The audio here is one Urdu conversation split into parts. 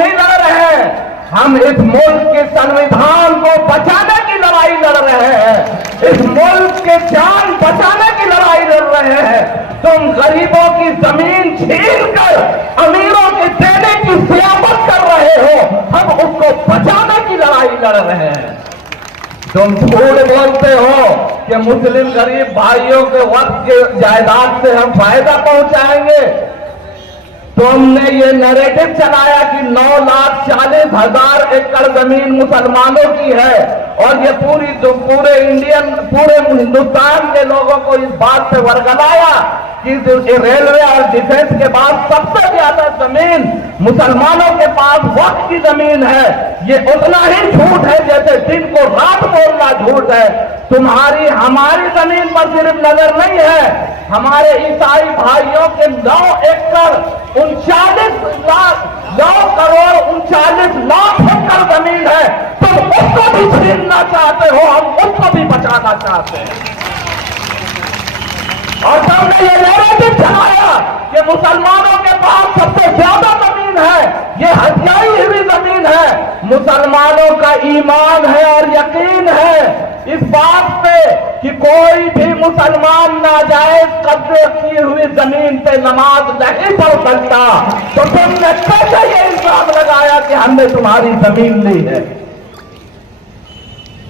نہیں لڑ رہے ہیں، ہم اس ملک کے سنویدھان کو بچانے کی لڑائی لڑ رہے ہیں، اس ملک کے جان بچانے کی لڑائی لڑ رہے ہیں۔ تم غریبوں کی زمین چھین کر امیروں کے دینے کی سیاست کر رہے ہو، ہم اس کو بچانے کی لڑائی لڑ رہے ہیں۔ تم جھوٹ بولتے ہو کہ مسلم غریب بھائیوں کے وقت کے جائیداد سے ہم فائدہ پہنچائیں گے۔ تم نے یہ نیریٹو چلایا کہ 9,40,000 ایکڑ زمین مسلمانوں کی ہے، اور یہ پورے ہندوستان کے لوگوں کو اس بات سے ورگلایا کہ ریلوے اور ڈیفنس کے بعد سب سے زیادہ زمین مسلمانوں کے پاس وقت کی زمین ہے۔ یہ اتنا ہی جھوٹ ہے جیسے دن کو رات بولنا جھوٹ ہے۔ تمہاری ہماری زمین پر صرف نظر نہیں ہے، ہمارے عیسائی بھائیوں کے 9 کروڑ 39 لاکھ ایکڑ زمین ہے۔ تم اس کو بھی چھیننا چاہتے ہو، ہم اس کو بھی بچانا چاہتے ہیں۔ اور تم نے یہ نیریٹو چلایا کہ مسلمانوں کے پاس سب سے زیادہ زمین ہے، یہ ہتھیائی ہوئی زمین ہے۔ مسلمانوں کا ایمان ہے اور یقین ہے اس بات پہ کہ کوئی بھی مسلمان ناجائز قبضے کی ہوئی زمین پہ نماز نہیں پڑھ سکتا، تو تم نے کیسے یہ الزام لگایا کہ ہم نے تمہاری زمین لی ہے؟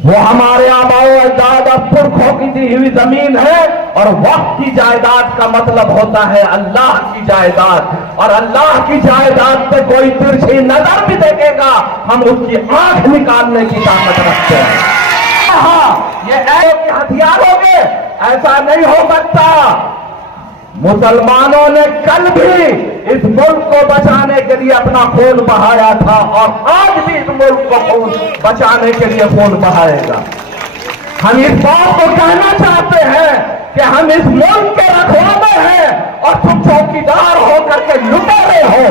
وہ ہمارے آباء و اجداد اور پرکھوں کی دی ہوئی زمین ہے، اور وقت کی جائیداد کا مطلب ہوتا ہے اللہ کی جائیداد، اور اللہ کی جائیداد پہ کوئی ترچھی نظر بھی دیکھے گا ہم اس کی آنکھ نکالنے کی طاقت رکھتے ہیں۔ یہ ایسے ہتھیار ہو گئے، ایسا نہیں ہو سکتا۔ مسلمانوں نے کل بھی اس ملک کو بچانے کے لیے اپنا خون بہایا تھا، اور آج بھی اس ملک کو خون بچانے کے لیے خون بہائے گا۔ ہم اس بات کو کہنا چاہتے ہیں کہ ہم اس ملک کے رکھوانے ہیں، اور تم چوکیدار ہو کر کے لٹے ہو،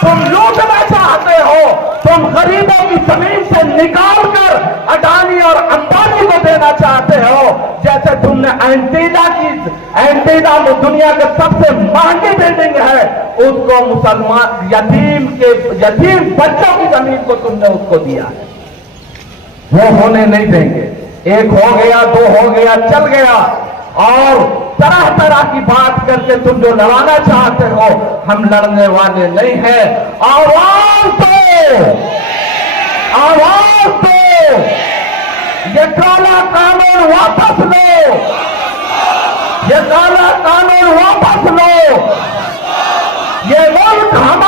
تم لوٹنا چاہتے ہو، تم غریبوں کی زمین سے نکال کر اڈانی اور امبانی کو دینا چاہتے ہو، جیسے تم نے اینٹینا دنیا کے سب سے مہنگی بلڈنگ ہے، اس کو مسلمان یتیم بچوں کی زمین کو تم نے اس کو دیا ہے۔ وہ ہونے نہیں دیں گے۔ ایک ہو گیا، 2 ہو گیا، چل گیا، اور طرح طرح کی بات کر کے تم جو لڑانا چاہتے ہو، ہم لڑنے والے نہیں ہیں۔ آواز دو، آواز دو، یہ کالا قانون واپس لو، یہ کالا قانون واپس لو، یہ ملک ہم